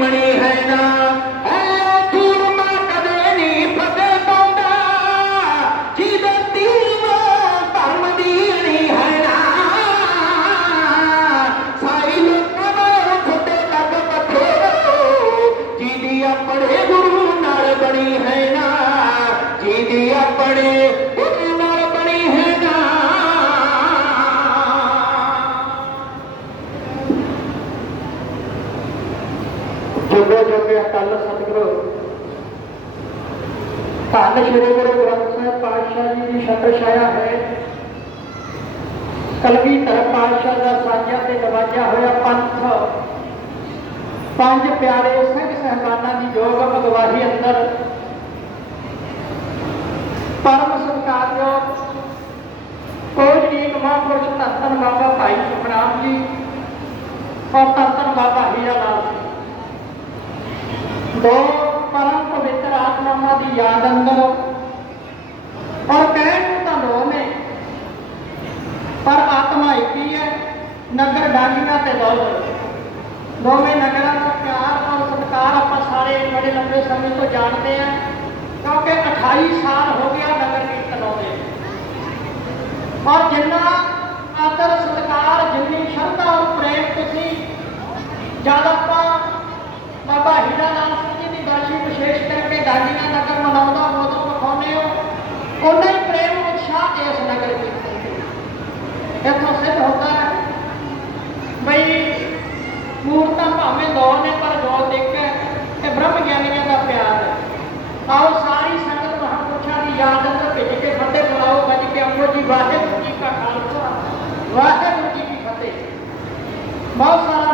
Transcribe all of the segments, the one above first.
மணி ਸ੍ਰੀ ਅਕਾਲ ਸਤਿਗੁਰੂ। ਧੰਨ ਸ਼੍ਰੀ ਗੁਰੂ ਗ੍ਰੰਥ ਸਾਹਿਬ ਪਾਤਸ਼ਾਹ ਜੀ ਦੀ ਛਤਰ ਛਾਇਆ ਹੈ। ਕਲਗੀ ਧਰਮ ਪਾਤਸ਼ਾਹ ਦਾ ਸਾਂਝਾ ਤੇ ਨਵਾਜਿਆ ਹੋਇਆ ਪੰਥ। ਪੰਜ ਪਿਆਰੇ ਸਿੰਘ ਸਹਿਬਾਨਾਂ ਦੀ ਯੋਗ ਅਗਵਾਈ ਅੰਦਰ। ਪਰਮ ਸਤਿਕਾਰਯੋਗ ਯਾਦਨ ਕਰੋ ਔਰ ਕਹਿਣ ਨੂੰ ਤਾਂ ਲੋਭ ਹੈ। ਪਰ ਆਤਮਾ ਇੱਕ ਹੀ ਹੈ, ਨਗਰ ਡਾਲੀਆਂ ਤੇ ਲੋਭ ਦੋਵੇਂ ਨਗਰਾਂ ਦਾ ਪਿਆਰ ਔਰ ਸਤਕਾਰ ਆਪਾਂ ਸਾਰੇ ਬੜੇ ਲੰਬੇ ਸਮੇਂ ਤੋਂ ਜਾਣਦੇ ਆ ਕਿਉਂਕਿ 28 ਸਾਲ ਹੋ ਗਿਆ ਨਗਰ ਕੀਰਤਨ ਹੋਵੇ ਔਰ ਜਿੰਨਾ ਆਦਰ ਸਤਕਾਰ, ਜਿੰਨੀ ਸ਼ਰਧਾ ਔਰ ਪ੍ਰੇਮ ਤੁਸੀਂ, ਜਦ ਆਪਾਂ ਬਾਬਾ ਹੀਰਾ ਨਾਮ ਸਿੰਘ ਜੀ ਦੀ ਬਾਸ਼ੀ ਵਿਸ਼ੇਸ਼ ਕਰਕੇ برہم گیانیاں کا پیار ہے آؤ ساری سنگ مہنگا کی عادت کے واحر جی کا خالصا واحر جی کی فتح بہت سارا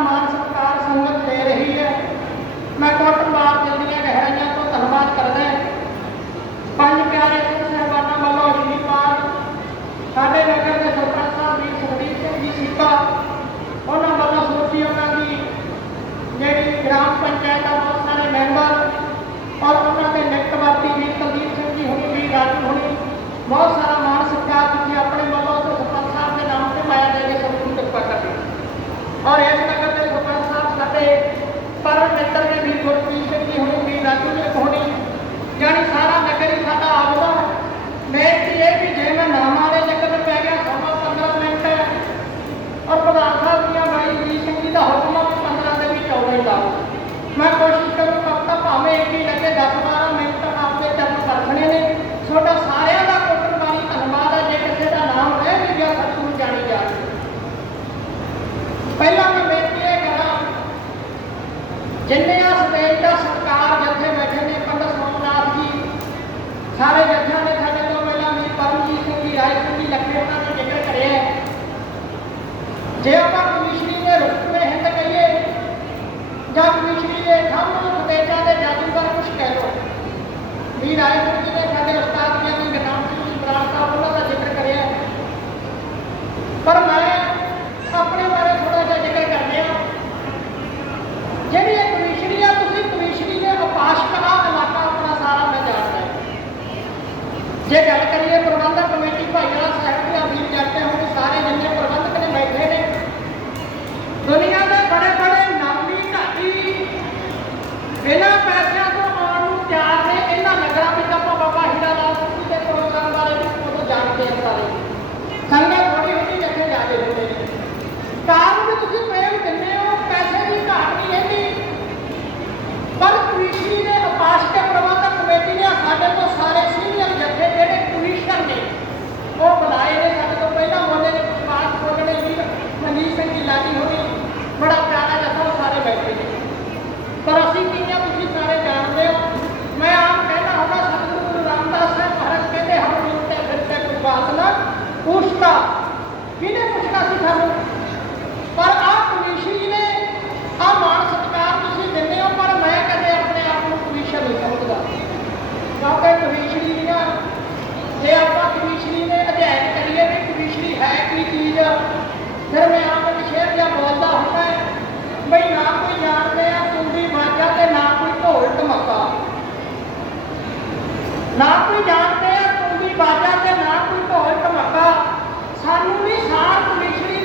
ਜੇ ਆਪਾਂ ਕਮਿਸ਼ਨਰੀ ਦੇ ਰੁੱਖ ਮੇ ਹਿੰਦ ਕਹੀਏ, ਜਾਂ ਕਮਿਸ਼ਨਰੀ ਦੇ ਥੰਮ ਫਤੇਜਾਂ ਦੇ ਜਾਦੂਗਰ ਕੁਝ ਕਹਿ ਲੋ ਵੀਰ ਆਏ ਜੀ ਨੇ ਸਾਡੇ ਉਸਤਾਦ ਕਹਿੰਦੇ ਨਿਕਾਮ ਸਿੰਘ ਇਮਰਾਨ ਸਾਹਿਬ ਉਹਨਾਂ ਦਾ ਜ਼ਿਕਰ ਕਰਿਆ। ਪਰ ਮੈਂ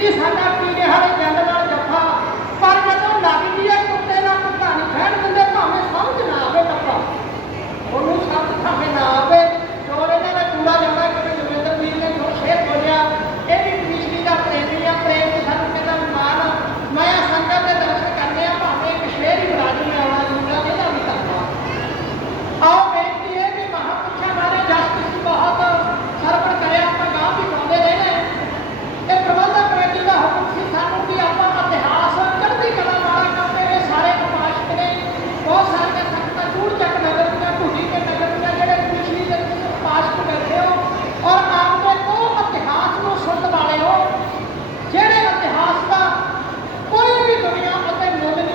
ਕਿ ਸਾਡਾ ਪੀੜੇ ਹਰ ਜੰਗ ਨਾਲ ਜੱਫਾ। ਪਰ ਜਦੋਂ ਲੱਗਦੀ ਹੈ, ਕੁੱਤੇ ਨਾਲ ਕੁੱਤਾ ਨਹੀਂ ਖੈਣ ਦਿੰਦੇ, ਭਾਵੇਂ ਸਮਝ ਨਾ ਆਵੇ ਟੱਪਾ। ਉਹਨੂੰ ਸਭ ਭਾਵੇਂ ਨਾ ਆਵੇ। ਜੋ ਇਹਨਾਂ ਦਾ ਕੂੜਾ ਜਾਂਦਾ ਕਿ ਜਮੇਂਦਰ ਵੀਰ ਨੇ ਜੋ ਸ਼ੇਰ ਬੋਲਿਆ ਇਹ ਵੀ ਕ੍ਰਿਸ਼ਨੀ ਦਾ ਪ੍ਰੇਮੀ ਆ, ਪ੍ਰੇਮ ਦੀ ਸਾਨੂੰ ਕਿੰਨਾ ਮਾਣ ਮੈਂ ਸੰਗਤ ਦੇ ਦਰਸ਼ਨ ਕਰਨੇ ਆ, ਭਾਵੇਂ ਇੱਕ ਸ਼ੇਰ ਹੀ ਬਣਾ ਦੂੰ ਆਉਣਾ ਦੂੰਗਾ ਇਹਦਾ ਵੀ ਕਰਨਾ ਆਓ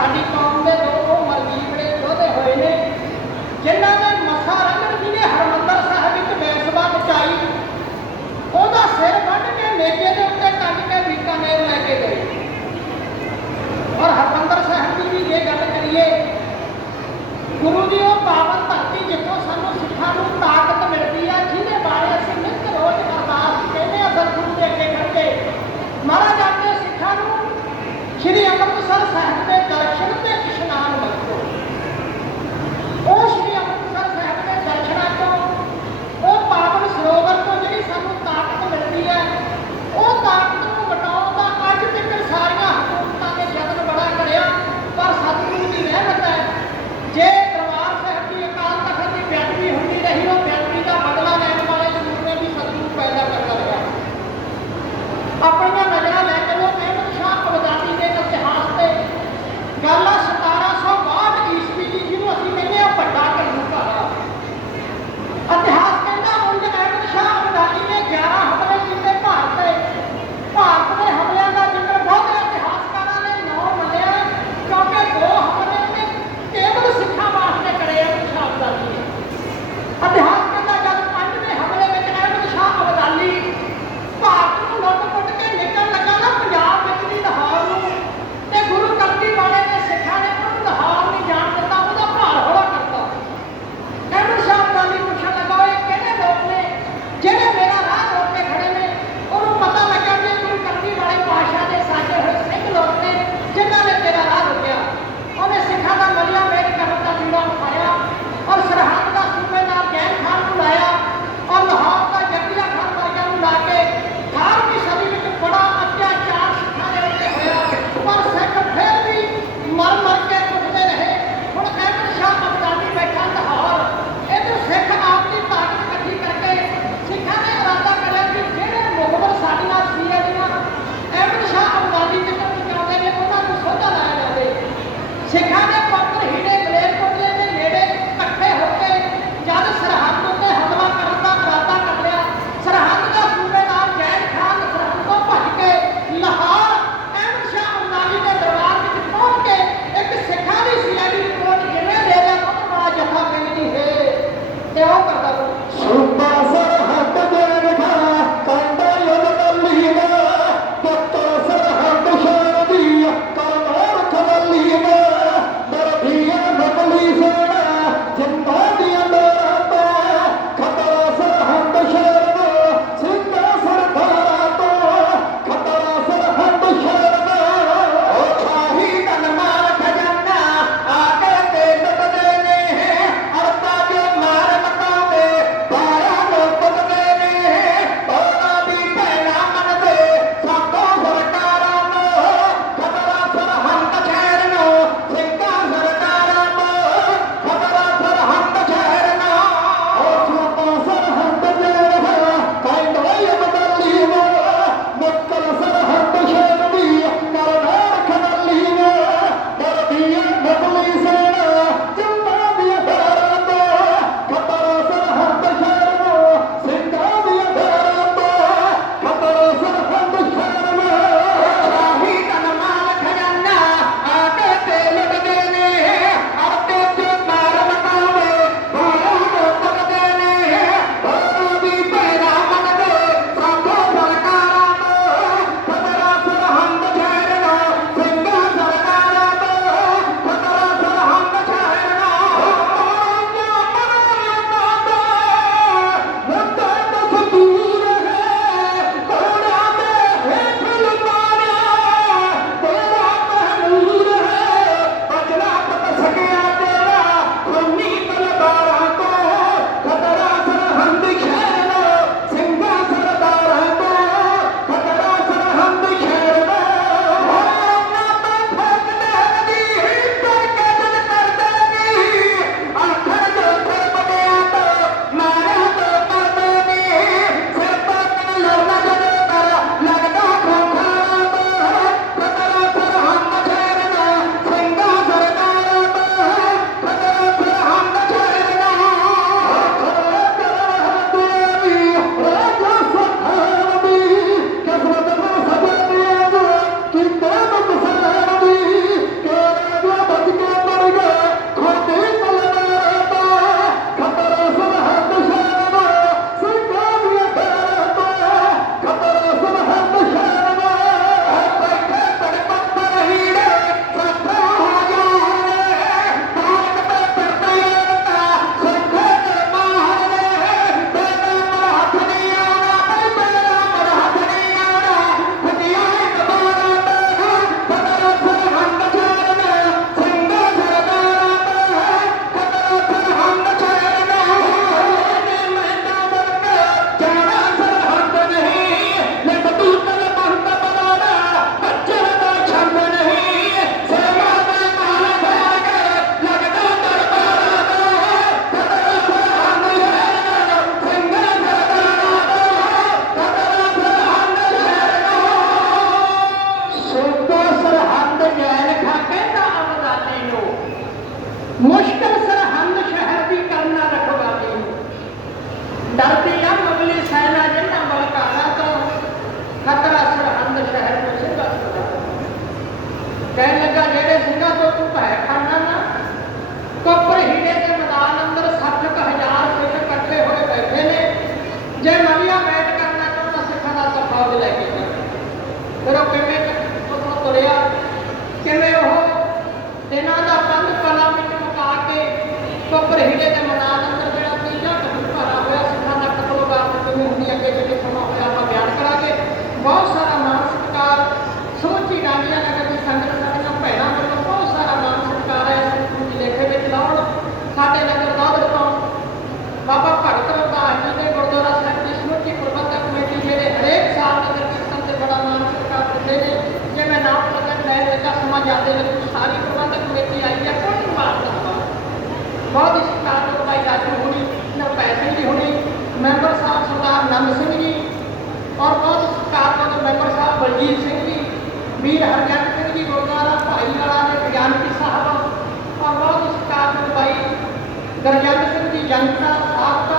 Sabi ko, بہت اسی طرح بتائی جاتی ہونی نہ پیسے کی ہوئی ممبر صاحب سردار نم سنگھ جی اور بہت اسی تعلق ممبر صاحب بلجیت سنگھ جی میر ہرجن سنگھ جی گردوارا بھائی والا نے بیانکی صاحب اور بہت اسی تعلق بھائی گرجن سنگھ جی جنتا صاحب